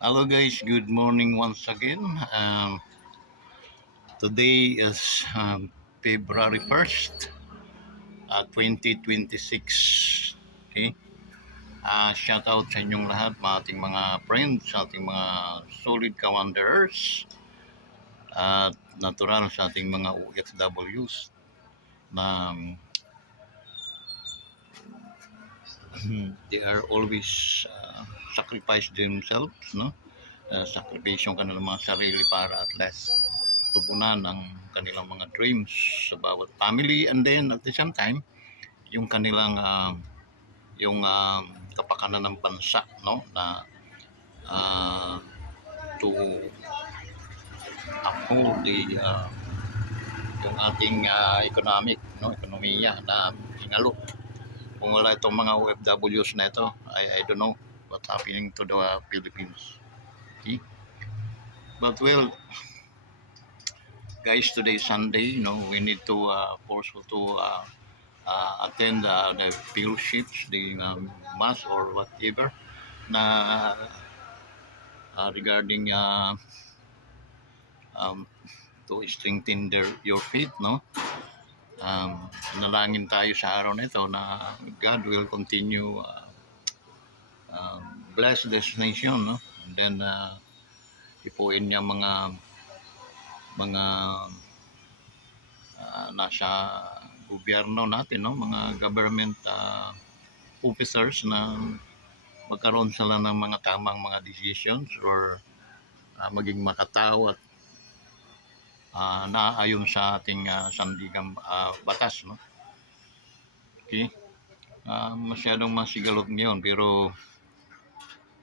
Hello guys, good morning once again. Today is February 1st, 2026. Okay? Shout out sa inyong lahat, mga ating mga friends, sa ating mga solid ka-wanderers, at natural sa ating mga OFWs na they are always sacrifice themselves, no? Sakripisyo ka ng mga sarili para at least tugunan ang kanilang mga dreams sa bawat family, and then at the same time yung kanilang yung kapakanan ng bansa, no, na uh, to uphold the yung ating economic, no, ekonomiya na hinalo. Kung wala itong mga OFWs na ito, I don't know what's happening to the Philippines. Okay? But well, guys, today is Sunday. We need to forceful to attend the fellowships, the mass or whatever na regarding to strengthen your faith, no? Nalangin tayo sa araw na ito na God will continue bless this nation, no? And then ipuin niya mga nasa gobyerno natin, no, mga government officers na magkaroon sila ng mga tamang mga decisions or maging makatao at naaayon sa ating sandigang batas, no. Okay, masyadong masigalot ngayon, pero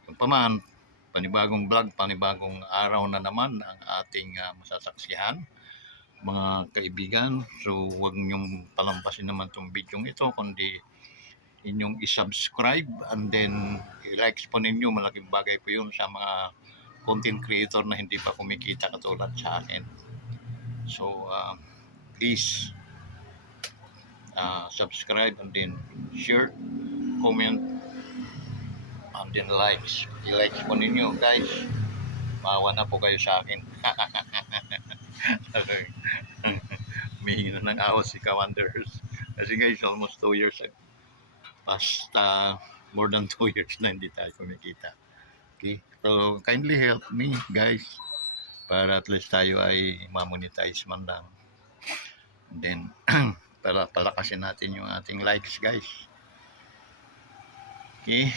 yung paman, panibagong vlog, panibagong araw na naman ang ating masasaksihan, mga kaibigan. So huwag niyong palampasin naman itong video ito, kundi inyong i-subscribe and then i-likes po ninyo. Malaking bagay po yun sa mga content creator na hindi pa kumikita katulad sa akin. So please subscribe and then share, comment, and then likes. I-likes po ninyo guys. Maawa na po kayo sa akin. May ng awas si Commanders. Kasi guys, almost 2 years past more than 2 years na hindi tayo kumikita. Okay? So, kindly help me guys para at least tayo ay ma-monetize man lang. And then, para palakasin natin yung ating likes guys. Okay?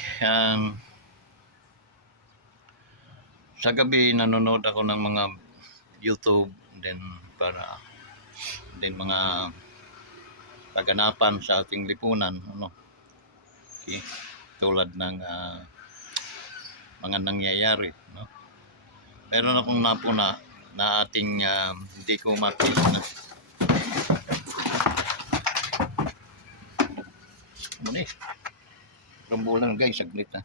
Sa gabi, nanonood ako ng mga YouTube, then para then mga kaganapan sa ating lipunan, ano. Okay? Tulad ng mga nangyayari, no. Meron akong napuna na ating hindi ko makita. Muna eh. Rambulan guys, saglit na.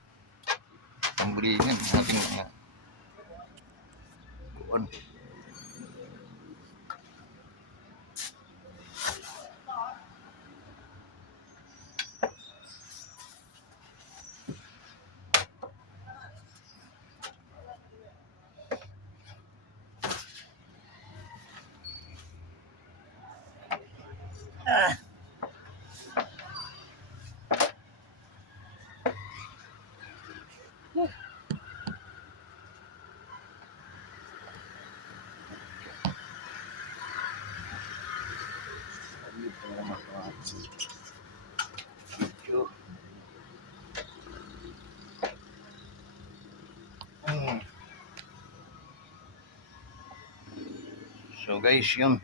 Pambulingan ating mga kuwan. So guys, yun.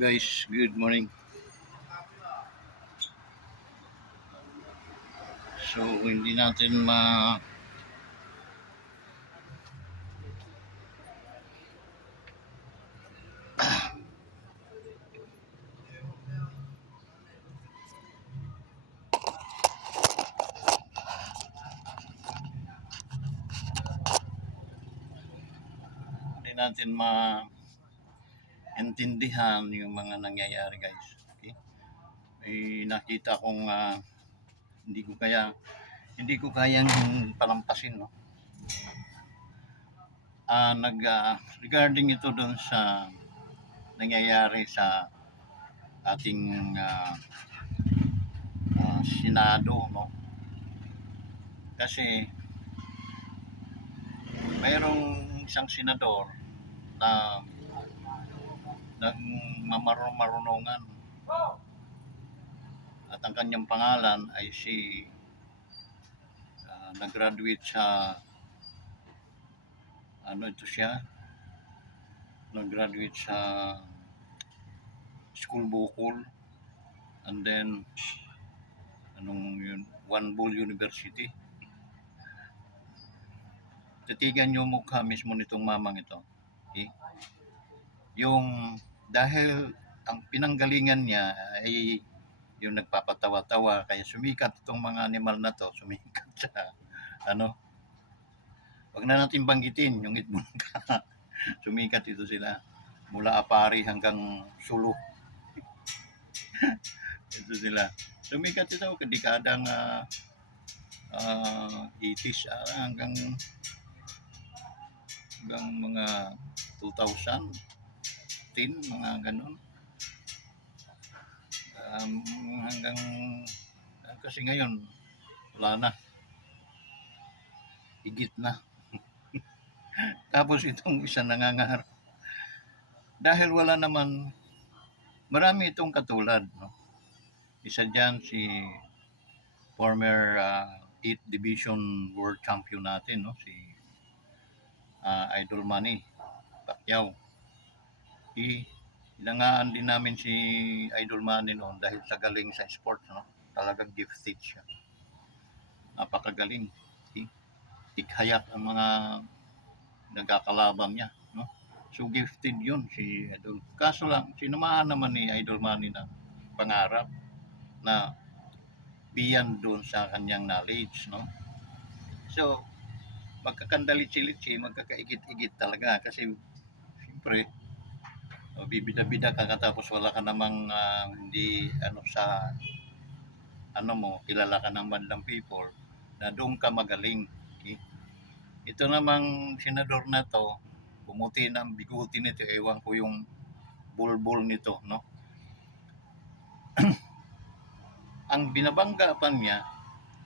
guys, good morning. So hindi natin intindihan yung mga nangyayari guys. Okay? May nakita kong hindi ko kaya hindi ko kayang palampasin, no. Regarding ito doon sa nangyayari sa ating Senado, no. Kasi mayroong isang senador na nagmamarunongan at ang kanyang pangalan ay si nag-graduate sa nag-graduate sa school bukol and then One Bull University. Titigan yung mukha mismo nitong mamang ito. Okay? Yung dahil ang pinanggalingan niya ay yung nagpapatawa-tawa, kaya sumikat itong mga animal na to, sumikat sa wag na natin banggitin yung Itbulaga. Sumikat ito sila mula Apari hanggang Sulu. Ito sila. Sumikat ito kadikadang 80s hanggang mga 2010, mga ganun. Hanggang kasi ngayon wala na, higit na. Tapos itong isa nangangarap dahil wala naman, marami itong katulad, no? Isa dyan si former 8th Division World Champion natin, no? Si Idol Manny Pacquiao. Inangaan din namin si Idol Manny noon dahil sa galing sa sports, no? Talagang gifted siya. Napakagaling. Tikhayak ang mga nagkakalaban niya, no? So gifted yun si Idol. Kaso lang, sinamahan naman ni Idol Manny na pangarap na beyond doon sa kanyang knowledge, no? So, magkakandalitsi-litsi, magkakaigit-igit talaga kasi siyempre bibida-bida ka tapos wala ka namang hindi sa kilala ka ng bandang people na doon ka magaling. Okay? Ito namang senador na to, pumuti ng biguti nito, ewan ko yung bulbul nito, no? Ang binabangga pa niya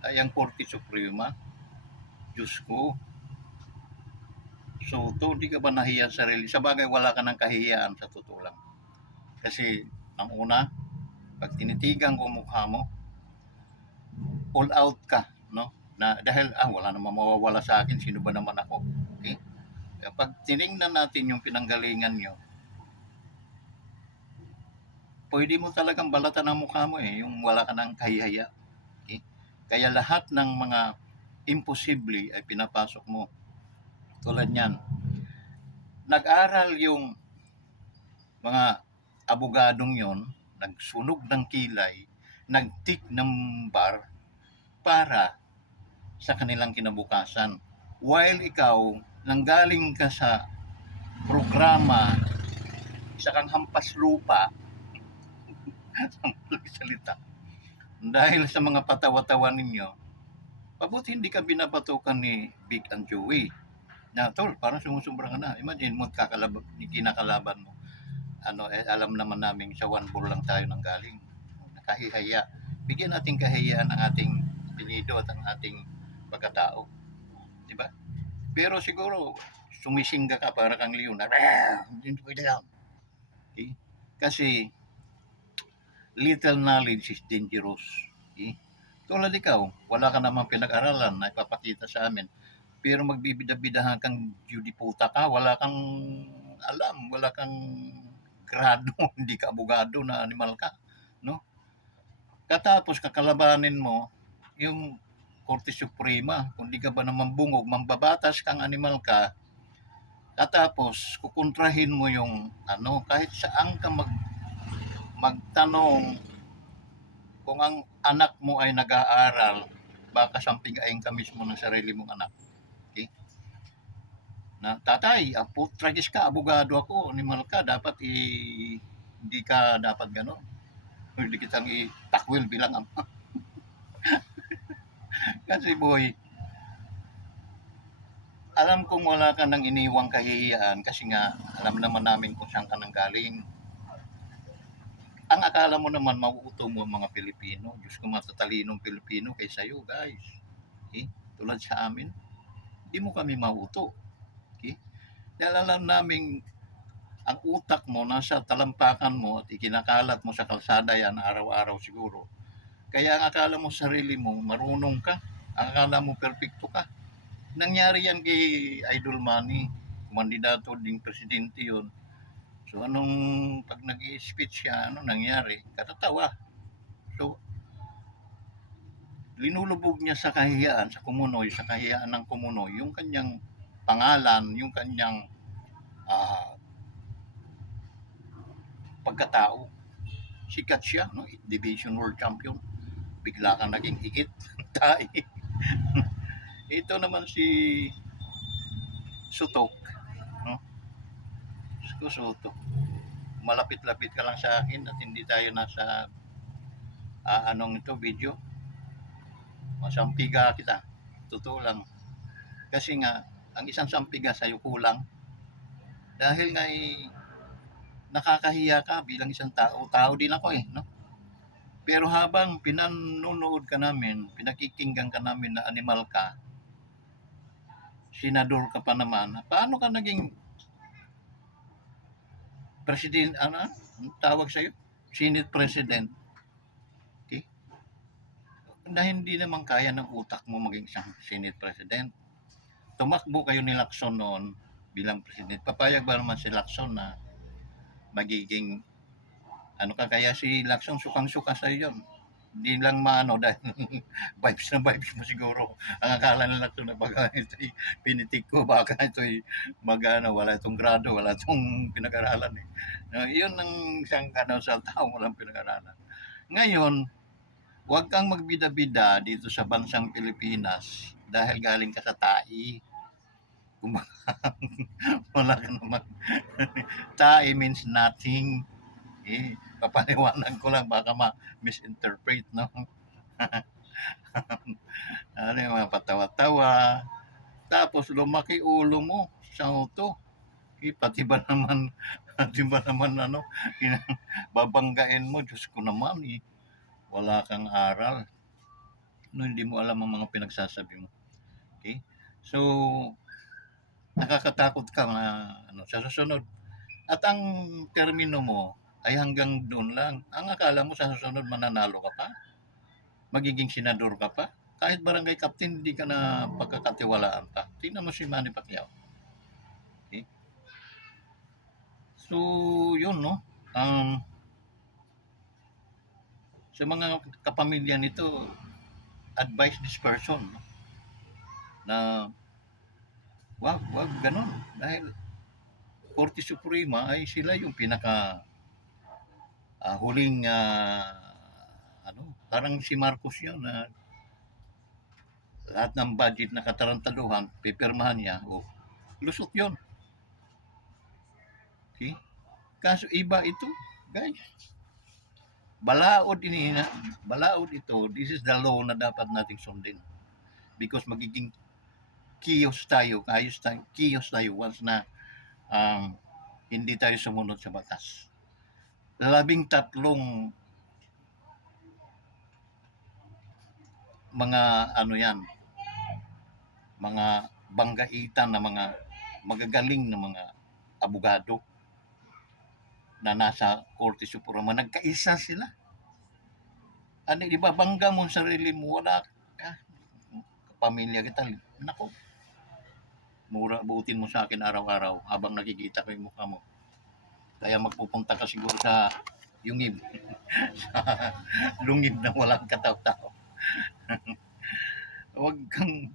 ay ang Korte Suprema. Diyos ko. So, hindi ka ba nahiya sa sarili? Sa bagay, wala ka ng kahiyaan sa totoo lang. Kasi, ang una, pag tinitigan ko mukha mo, all out ka, no? Na dahil, wala namang mawawala sa akin, sino ba naman ako? Okay? Pag tinignan natin yung pinanggalingan nyo, pwede mo talagang balatan ang mukha mo yung wala ka ng kahihiya. Okay? Kaya lahat ng mga imposible ay pinapasok mo. Tulad niyan, nag-aral yung mga abogadong yon, nagsunog ng kilay, nagtik ng bar para sa kanilang kinabukasan. While ikaw, nanggaling ka sa programa, isa kang hampas lupa, salita, dahil sa mga patawa-tawa ninyo, pabuti hindi ka binabatukan ni Big and Joey. Na tol, parang sumusubra ka na. Imagine mo kinakalaban mo. Alam naman namin sa one ball lang tayo nang galing. Nakahihiya. Bigyan natin kahiyaan ang ating pinido at ang ating pagkatao. Diba? Pero siguro, sumisingga ka para kang leon. Hindi pwede lang. Okay? Kasi, little knowledge is dangerous. Okay? Tulad ikaw, wala ka namang pinag-aralan na ipapakita sa amin. Pero magbibida-bidahan kang Judy puta ka, wala kang alam, wala kang grado, hindi ka abogado na animal ka, no? Katapos kakalabanin mo yung Korte Suprema, kung di ka ba naman bungog, mambabatas kang animal ka, katapos kukontrahin mo yung ano, kahit saan ka magtanong kung ang anak mo ay nag-aaral, baka sampigain ka mismo ng sarili mong anak. Okay? Na tatay, tragis ka, abogado ako, animal ka, dapat hindi ka dapat gano'n. Hindi kitang itakwil bilang ama. Kasi boy, alam kong wala ka nang iniwang kahihiyaan kasi nga alam naman namin kung saan ka nang galing. Ang akala mo naman mauuto mo ang mga Pilipino. Diyos ko, matatalinong Pilipino kaysa iyo, guys. Okay? Tulad sa amin, hindi mo kami mauuto. Okay? Dahil alam namin ang utak mo nasa talampakan mo at ikinakalat mo sa kalsada yan araw-araw siguro. Kaya ang akala mo sarili mo, marunong ka. Ang akala mo perfecto ka. Nangyari yan kay Idol Manny. Kandidato ding presidente yun. So anong pag nag-i-speech siya, ano nangyari? Katatawa. So linulubog niya sa kahiyaan, sa kumunoy, sa kahiyaan ng kumunoy, yung kanyang pangalan, yung kanyang ah, pagkatao. Sikat siya, no? Division World Champion. Bigla kang naging higit. Tayo. Ito naman si Sutok, no? Sutok. Malapit-lapit ka lang sa akin at hindi tayo nasa anong ito video. Masampiga kita. Totoo lang. Kasi nga, ang isang sampiga sa'yo kulang. Dahil nga nakakahiya ka bilang isang tao. Tao din ako no? Pero habang pinanonood ka namin, pinakikinggan ka namin na animal ka, senador ka pa naman, paano ka naging president, ano? Ang tawag sa'yo? Senate President. Okay? Na hindi naman kaya ng utak mo maging isang Senate President. Tumakbo kayo ni Lacson noon bilang President. Papayag ba naman si Lacson na magiging ano ka, kaya si Lacson sukang-suka sa yun. Hindi lang maano dahil vibes na vibes mo siguro. Ang akala ng Lacson na baka ito'y pinitik ko, baka ito'y magano, wala itong grado, wala itong pinag-aralan eh. Yun ang isang ano sa tao, walang pinag-aralan. Ngayon, huwag kang magbida-bida dito sa bansang Pilipinas dahil galing ka sa TAI. Wala ka naman. TAI means nothing. Papaliwanag ko lang baka ma-misinterpret, no? Ano yung mga patawa-tawa. Tapos lumaki ulo mo sa auto. Pati ba naman, ano, babanggain mo, Diyos ko naman, wala kang aral. No, hindi mo alam ang mga pinagsasabi mo. Okay? So, nakakatakot ka na sa susunod. At ang termino mo ay hanggang doon lang. Ang akala mo sa susunod mananalo ka pa? Magiging senador ka pa? Kahit barangay captain, hindi ka na pagkakatiwalaan pa. Tingnan mo si Manny Pacquiao. Okay? So, yun, no? Sa mga kapamilya nito, advise this person, no? Na wag ganon. Dahil Korte Suprema ay sila yung pinaka huling parang si Marcos yun na lahat ng budget na katarantaduhan, pipirmahan niya, lusot yun. Okay? Kaso iba ito, guys. Balaod ito, this is the law na dapat nating sundin. Because magiging chaos tayo once na hindi tayo sumunod sa batas. 13 mga mga banggaitan na mga magagaling na mga abogado na nasa Korte Suprema, nagkaisa sila. Ano, ibabangga mo ang sarili mo, wala kapamilya kita, nako, mura buutin mo sa akin araw-araw habang nakikita ko yung mukha mo. Kaya magpupunta ka siguro sa Yungib. Sa lungib na walang kataw-tao. Huwag kang,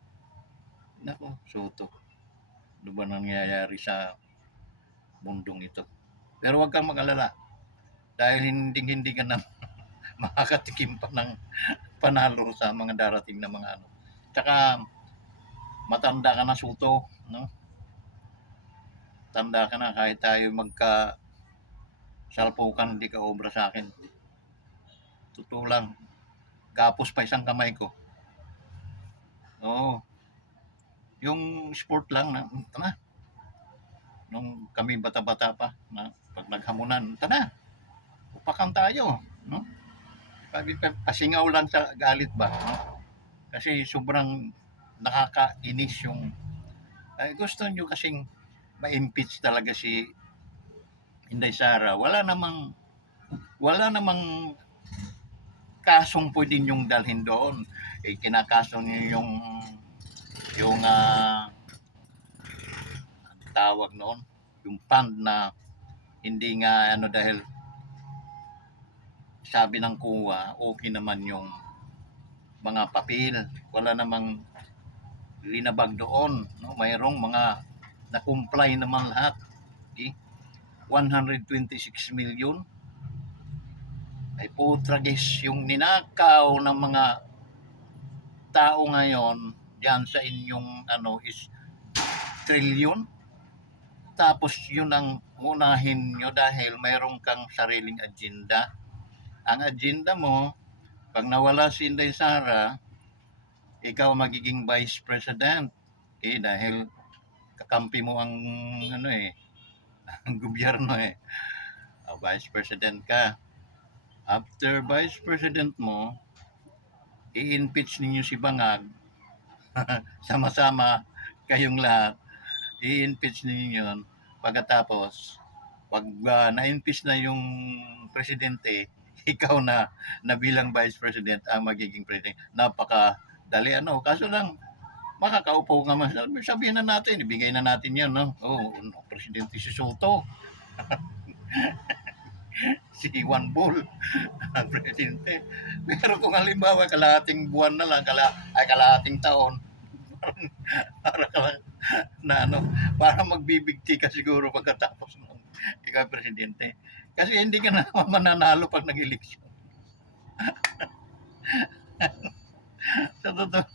nako, Soto. Ano ba nangyayari sa mundong ito? Pero huwag kang mag-alala. Dahil hindi ka na makakatikim pa ng panalo sa mga darating na mga ano. Tsaka, matanda ka na, Soto. No? Tanda ka na, kahit tayo salpukan, hindi ka obra sa akin. Totoo lang. Kapos pa isang kamay ko. Oo. Yung sport lang na, tana. Nung kami bata-bata pa, na pag naghamunan, tana. Upakan tayo. No? Pasingaw lang sa galit ba? No? Kasi sobrang nakakainis yung gusto nyo kasing ma-impeach talaga si Inday Sara. Wala namang kasong pwede nyong dalhin doon. Kinakaso niyo yung tawag noon, yung fund na hindi nga ano, dahil sabi ng kuwa okay naman yung mga papel, wala namang linabag doon, no? Mayroong mga na-comply naman lahat. Okay? 126 million ay putragis yung ninakaw ng mga tao ngayon diyan sa inyong ano is trilyon. Tapos yun ang unahin nyo dahil mayroon kang sariling agenda. Ang agenda mo, pag nawala si Inday Sara, ikaw magiging vice president. Dahil kakampi mo ang ano ang gobyerno vice president ka. After vice president mo, i-impeach ninyo si Bangag. Sama-sama kayong lahat. I-impeach ninyo yun. Pagkatapos, pag na-impeach na yung presidente, ikaw na bilang vice president ang magiging president. Napakadali kaso lang makakaupo ka man. Sabihin na natin, ibigay na natin yan, no? Presidente si Soto. Si Juan Bull ang presidente. Pero kung halimbawa kalahating buwan na lang, kalahating taon, para magbibigti ka siguro pagkatapos ng ikaw presidente. Kasi hindi ka na mananalo pag nag-eleksyon. Sa totoo,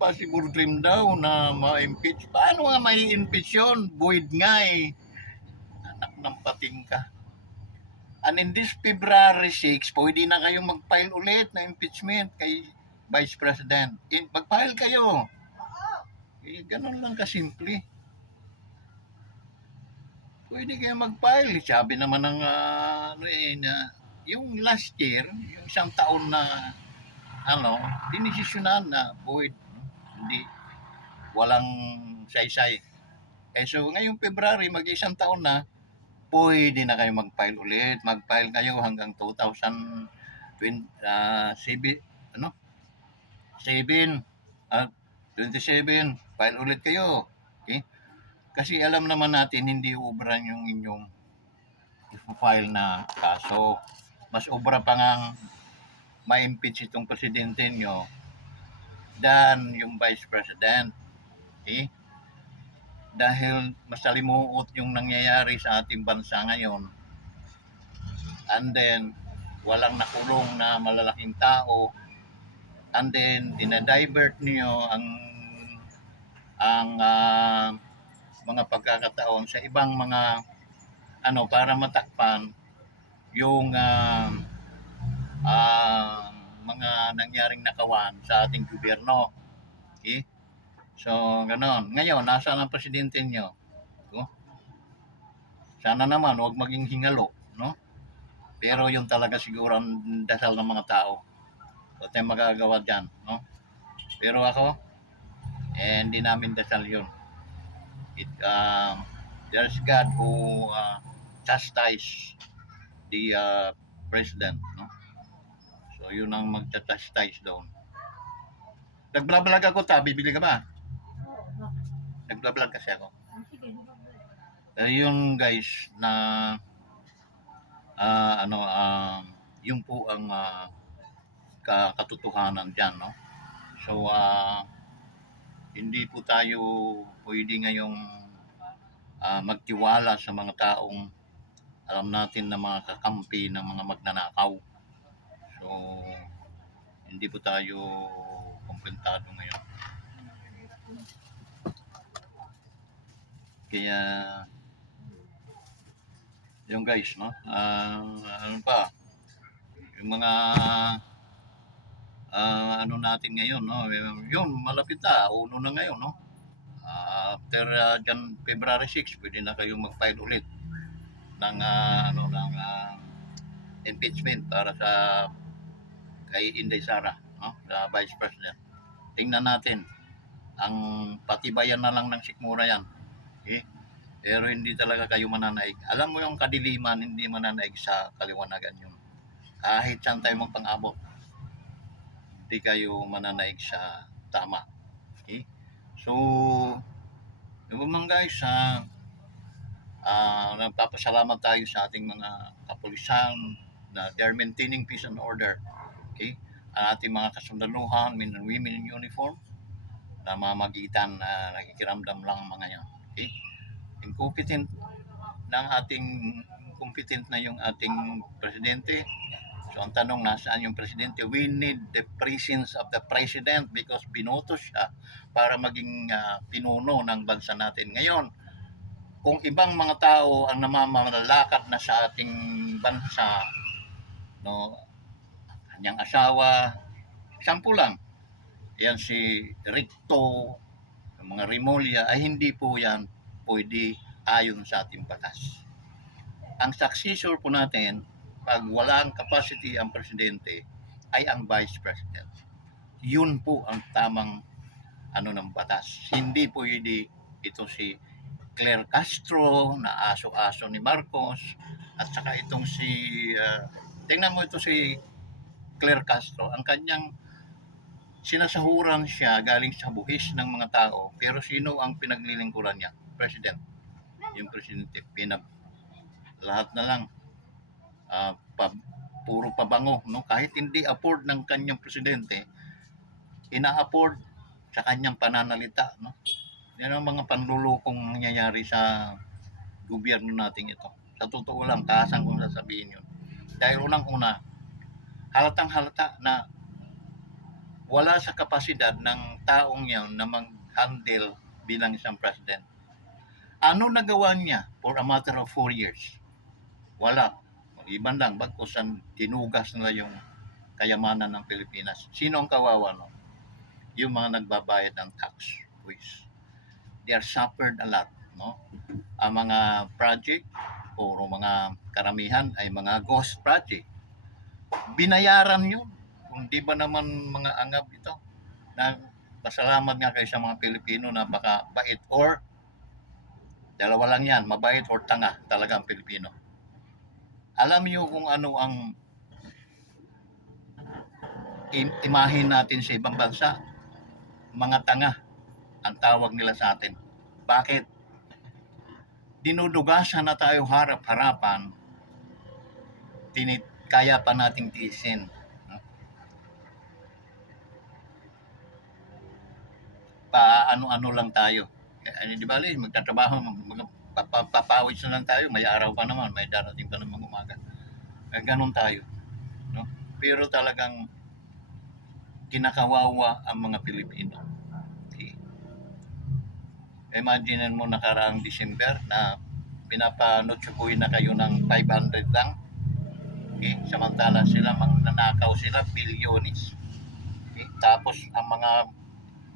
possible dream daw na ma-impeach. Paano nga may impeach yun? Void nga Anak ng pating ka. And in this February 6, pwede na kayong mag-file ulit na impeachment kay Vice President. Mag-file kayo. Ganun lang kasimple. Pwede kayo mag-file. Sabi naman ng na yung last year, yung isang taon na dinesisyonan na void. Hindi, walang saysay. So ngayong February, mag-isang taon na, pwede na kayo mag-file ulit. Mag-file kayo hanggang 2027, 27, file ulit kayo. Okay? Kasi alam naman natin, hindi ubran yung inyong file na kaso. Mas obra pa ngang ma-impeach itong presidente nyo than yung vice president. Okay? Dahil masalimuot yung nangyayari sa ating bansa ngayon. And then, walang nakulong na malalaking tao. And then, dinadivert niyo ang mga pagkakataon sa ibang mga para matakpan yung mga nangyaring nakawan sa ating gobyerno. Okay? So, ganon. Ngayon, nasaan ang presidente nyo? Sana naman, huwag maging hingalo, no? Pero yun talaga siguro ang dasal ng mga tao. Huwag tayong magagawa dyan, no? Pero ako, hindi namin dasal yun. There's God who chastise the president, no? So, yun ang mag-chastise doon. Nag-vlog ako, bibili ka ba? Nag-vlog kasi ako. Yun guys na ano, yun po ang katotohanan diyan, no? So, hindi po tayo pwede ngayong magtiwala sa mga taong alam natin na mga kakampi ng mga magnanakaw. So, hindi po tayo kumpentado ngayon. Kaya, yung guys, no? Ano pa? Yung mga ano natin ngayon, no? Yun, malapit na. Uno na ngayon, no? After dyan, February 6, pwede na kayong mag-file ulit ng impeachment para sa kay Inday Sara, no? Sa Vice President. Tingnan natin ang patibayan na lang ng sikmura yan. Okay? Pero hindi talaga kayo mananaig. Alam mo yung kadiliman, hindi mananaig sa kaliwanagan yun. Kahit saan tayo magpang-abot, hindi kayo mananaig sa tama. Okay? So, yung mga guys, nagpapasalamat tayo sa ating mga kapulisan na they are maintaining peace and order. Okay? Ang ating mga kasundaluhan, men and women in uniform, na mamagitan na nakikiramdam lang mga yan. Okay? Incompetent competent na yung ating presidente. So ang tanong, nasaan yung presidente? We need the presence of the president because binoto siya para maging pinuno ng bansa natin. Ngayon, kung ibang mga tao ang namamalakad na sa ating bansa, no, kanyang asawa, sampu lang, yan si Ricto, mga Rimulya, ay hindi po yan pwede ayon sa ating batas. Ang successor po natin, pag walang capacity ang presidente, ay ang vice president. Yun po ang tamang ng batas. Hindi pwede ito si Claire Castro na aso-aso ni Marcos at saka itong si tingnan mo ito si Claire Castro, ang kanyang sinasahuran siya galing sa buhis ng mga tao, pero sino ang pinaglilingkuran niya? President. Yung presidente, lahat na lang puro pabango, no? Kahit hindi afford ng kanyang presidente, ina-afford sa kanyang pananalita, no? Yan ang mga panlulukong nangyayari sa gobyerno natin ito. Sa totoo lang, tahasan kong sasabihin yun. Dahil unang-una, halatang halata na wala sa kapasidad ng taong yan na mag-handle bilang isang president. Ano nagawa niya for a matter of 4 years? Wala. Mag-iban lang, bagkusan tinugas nila yung kayamanan ng Pilipinas. Sino ang kawawa, no? Yung mga nagbabayad ng tax. They are suffered a lot, no? Ang mga project o mga karamihan ay mga ghost project. Binayaran yun. Kung di ba naman mga angab ito na pasalamat nga kayo sa mga Pilipino na baka bait or dalawa lang yan, mabait or tanga talaga ang Pilipino. Alam niyo kung ano ang imahin natin sa ibang bansa? Mga tanga ang tawag nila sa atin. Bakit? Dinudugasan na tayo harap-harapan, kaya pa nating tiisin. Ano-ano lang tayo. Di ba, magtatrabaho, papawis na lang tayo, may araw pa naman, may darating pa namang umaga. Ganon tayo. No? Pero talagang kinakawawa ang mga Pilipino. Okay. Imagine mo nakaraang December na pinapanotsubuhin na kayo ng 500 lang. Okay? Samantala sila, magnanakaw sila, bilyonis. Okay? Tapos ang mga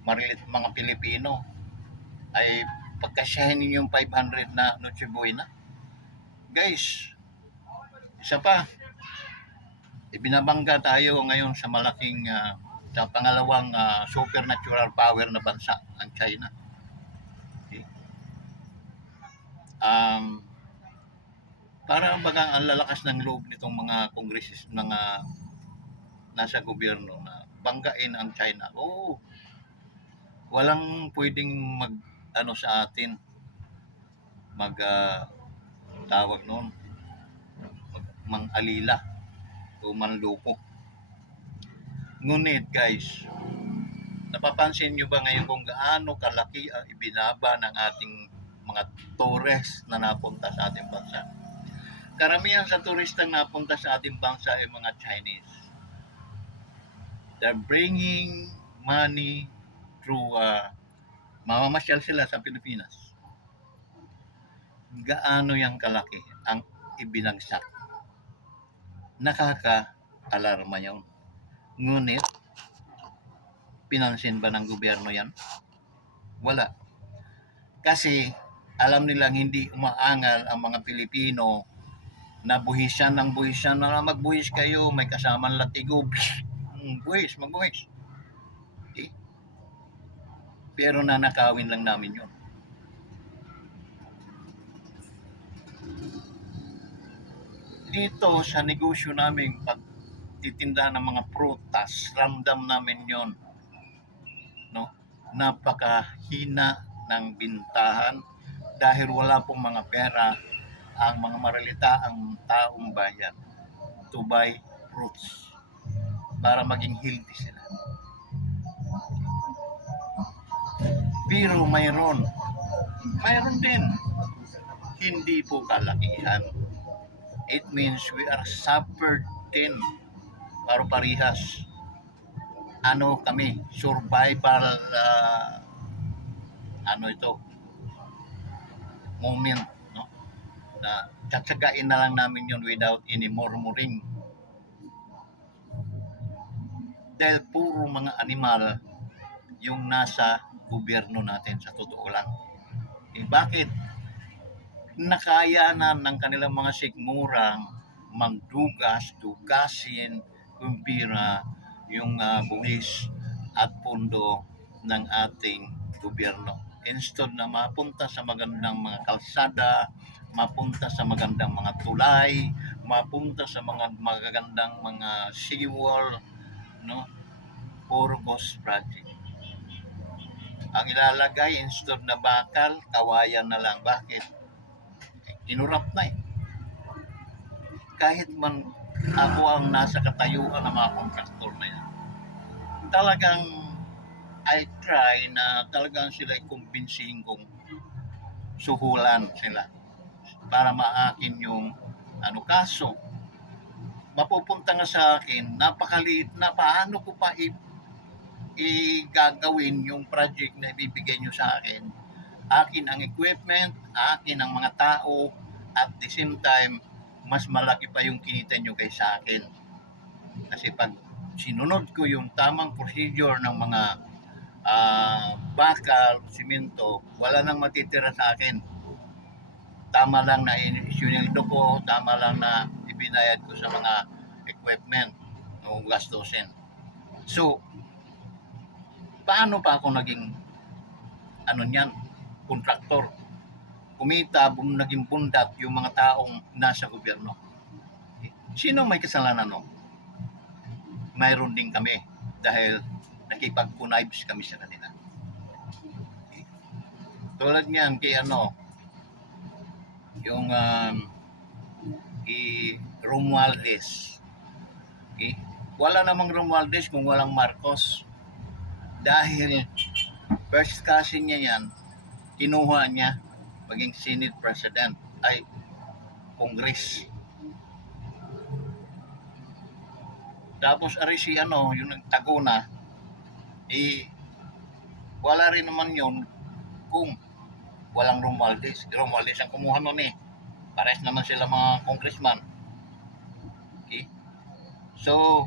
marilit mga Pilipino ay pagkasyahin ninyo yung 500 na Noche Buena. Guys, isa pa, ibinabangga tayo ngayon sa malaking sa pangalawang supernatural power na bansa, ang China. Okay. Para bagang ang lalakas ng loob nitong mga kongresis, mga nasa gobyerno na banggain ang China. Walang pwedeng sa atin mag tawag noon, mang-alila o manloko. Ngunit guys, napapansin nyo ba ngayon kung gaano kalaki ang ibinaba ng ating mga tourist na napunta sa ating bansa? Karamihan sa turistang napunta sa ating bansa ay mga Chinese. They're bringing money through mamamasyal sila sa Pilipinas. Gaano yang kalaki ang ibinagsak? Nakaka-alarma yun. Ngunit, pinansin ba ng gobyerno yan? Wala. Kasi, alam nilang hindi umaangal ang mga Pilipino na buhisan ng buhisan na magbuhis kayo, may kasamang latigo. Buhis, magbuhis. Okay? Pero nanakawin lang namin yun. Dito sa negosyo namin, pagtitinda ng mga prutas, ramdam namin yon, no? Napakahina ng bintahan dahil wala pong mga pera ang mga maralita ang taong bayan to buy fruits para maging healthy sila. Pero mayroon din, hindi po kalakihan. It means we are suffered din, paro-parihas. Ano kami, survival moment, no? Na tsatsagain na lang namin yun without any murmuring. Dahil puro mga animal yung nasa gobyerno natin sa totoo lang. Bakit? Nakayanan ng kanilang mga sikmurang dugasin, kumpira yung buwis at pundo ng ating gobyerno. Instead na mapunta sa magandang mga kalsada, mapunta sa magandang mga tulay, mapunta sa mga magagandang mga seawall, no? Puro ghost project. Ang ilalagay, instead na bakal, kawayan na lang. Bakit? Inurap na eh. Kahit man ako ang nasa katayuan ng mga kontraktor na yan, talagang I try na talagang sila kumbinsihin kong suhulan sila para maakin yung kaso. Mapupunta nga sa akin, napakaliit na paano ko pa gagawin yung project na ibibigay nyo sa akin. Akin ang equipment, akin ang mga tao, at the same time, mas malaki pa yung kinita nyo kaysa akin. Kasi pag sinunod ko yung tamang procedure ng mga bakal, simento, wala nang matitira sa akin. Tama lang na isinildo ko, tama lang na ibinayad ko sa mga equipment o gastusin. So, paano pa ako naging kontraktor? Kumita, naging bundat yung mga taong nasa gobyerno. Sino may kasalanan no? Mayroon din kami dahil nakipag-connives kami sa kanila. Tulad niyan kay yung Romualdez. Okay? Wala namang Romualdez kung walang Marcos. Dahil first cousin niya yan, kinuha niya maging Senate President ay Congress. Tapos si yung nagtaguna, wala rin naman yun kung walang Romualdez. Romualdez ang kumuha nun eh. Pares naman sila mga congressman. Okay? So,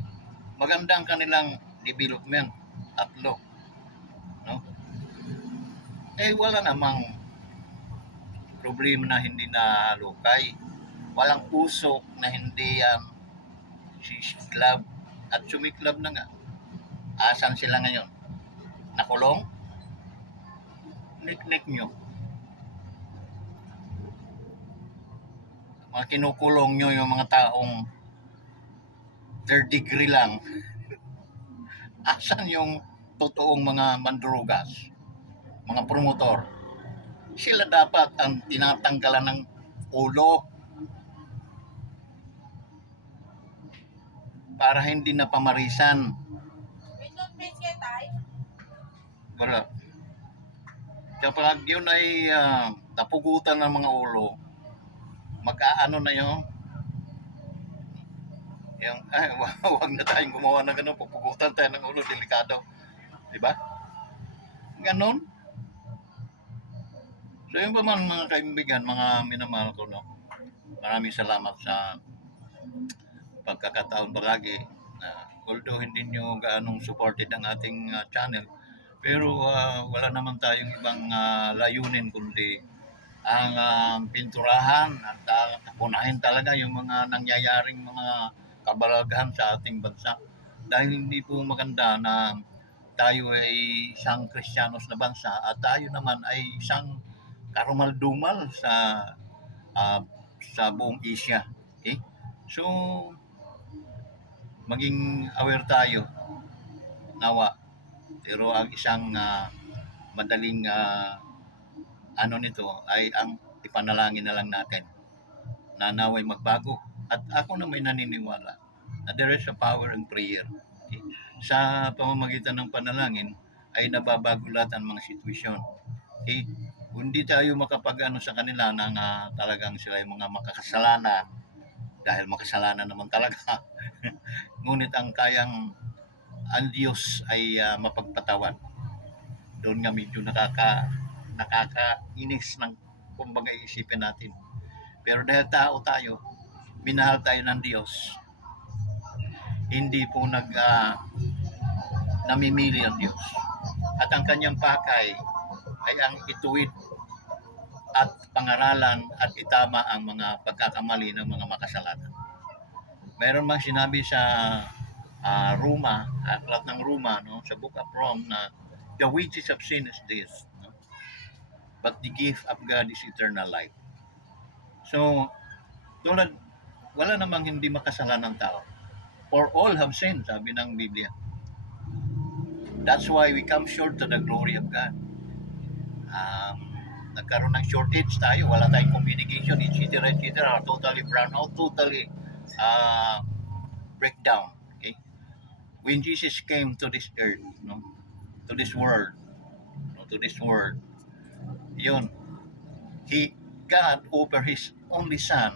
magandang kanilang development at law. No? Wala namang problema na hindi na halukay. Walang usok na hindi yan siklab at sumiklab na nga. Asan sila ngayon? Nakulong? Nik-nik nyo. Mga kinukulong nyo yung mga taong third degree lang. Asan yung totoong mga mandrugas? Mga promotor? Sila dapat ang tinatanggalan ng ulo para hindi na pamarisan. Wala. Kapag yun ay napugutan ng mga ulo, mag-aano na yun, yung, ay, wag na tayong gumawa ng ganun, pupugutan tayo ng ulo, delikado. Diba? Ganon. So yun pa man mga kaibigan, mga minamahal ko, no? Maraming salamat sa pagkakataon palagi na although hindi nyo gaanong supported ang ating channel, pero wala naman tayong ibang layunin kundi ang pinturahan at tapunahin talaga yung mga nangyayaring mga kabalagahan sa ating bansa. Dahil hindi po maganda na tayo ay isang Kristiyanos na bansa at tayo naman ay isang karumaldumal ah, sa buong Asia. Okay? So, maging aware tayo nawa. Pero ang isang madaling ano nito ay ang ipanalangin na lang natin na naway magbago. At ako na may naniniwala na there is a power in prayer. Okay? Sa pamamagitan ng panalangin ay nababago lahat ang mga sitwasyon. Okay? Kung hindi tayo makapag-ano sa kanila na talagang sila yung mga makakasalanan, dahil makasalanan naman talaga, ngunit ang kayang ang Diyos ay mapagpatawan. Doon nga medyo nakakainis ng kumbaga isipin natin. Pero dahil tao tayo, minahal tayo ng Diyos, hindi po namimili ang Diyos. At ang kanyang pakay ay ang ituwid at pangaralan at itama ang mga pagkakamali ng mga makasalanan. Mayroon mang sinabi sa Roma, aklat ng Roma, no, sa Book of Rome na the wages of sin is this, no? But the gift of God is eternal life. So, wala namang hindi makasalanang tao. For all have sinned, sabi ng Biblia. That's why we come short to the glory of God. Nagkaroon ng shortage tayo, wala tayong communication, etc. Totally brown out, totally breakdown. Okay? When Jesus came to this earth, no, to this world, yun, God offered His only Son,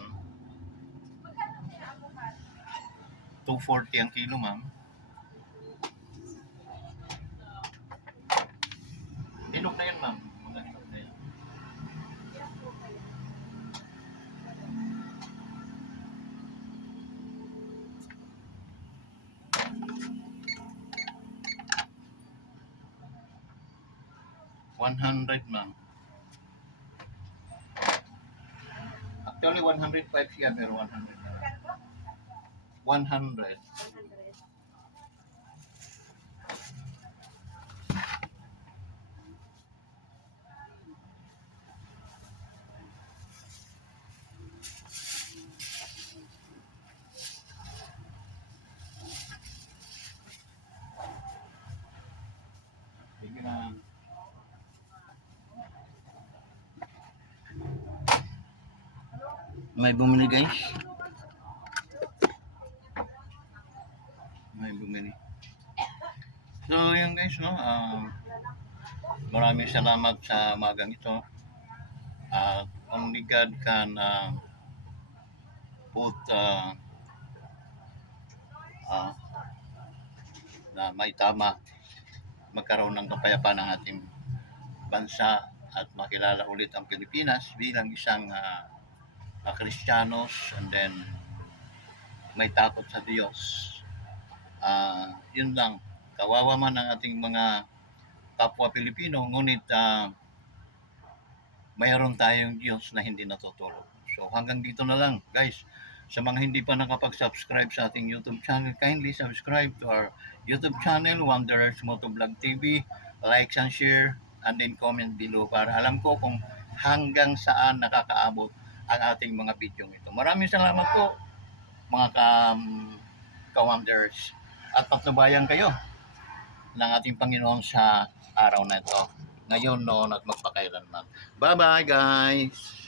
240 ang kilo, ma'am. Ilog na yun, ma'am. 100, ma'am. Actually, 105 siya, pero 100 na lang. 100. Sige na. May bumili, guys. May bumili. So, yun guys, no? Maraming salamat sa magang ito. Only God can put na may tama magkaroon ng kapayapaan ng ating bansa at makilala ulit ang Pilipinas bilang isang Kristiyanos, and then may takot sa Diyos. Yun lang, kawawa man ang ating mga kapwa Pilipino, ngunit mayroon tayong Diyos na hindi natutulog. So hanggang dito na lang, guys. Sa mga hindi pa nakapag-subscribe sa ating YouTube channel, kindly subscribe to our YouTube channel, Wanderers Motovlog TV. Like and share, and then comment below para alam ko kung hanggang saan nakakaabot ang ating mga video ito. Maraming salamat po, mga ka-Wanderers. At patnubayan kayo ng ating Panginoon sa araw na ito. ngayon, noon at magpakailanman. Bye-bye guys!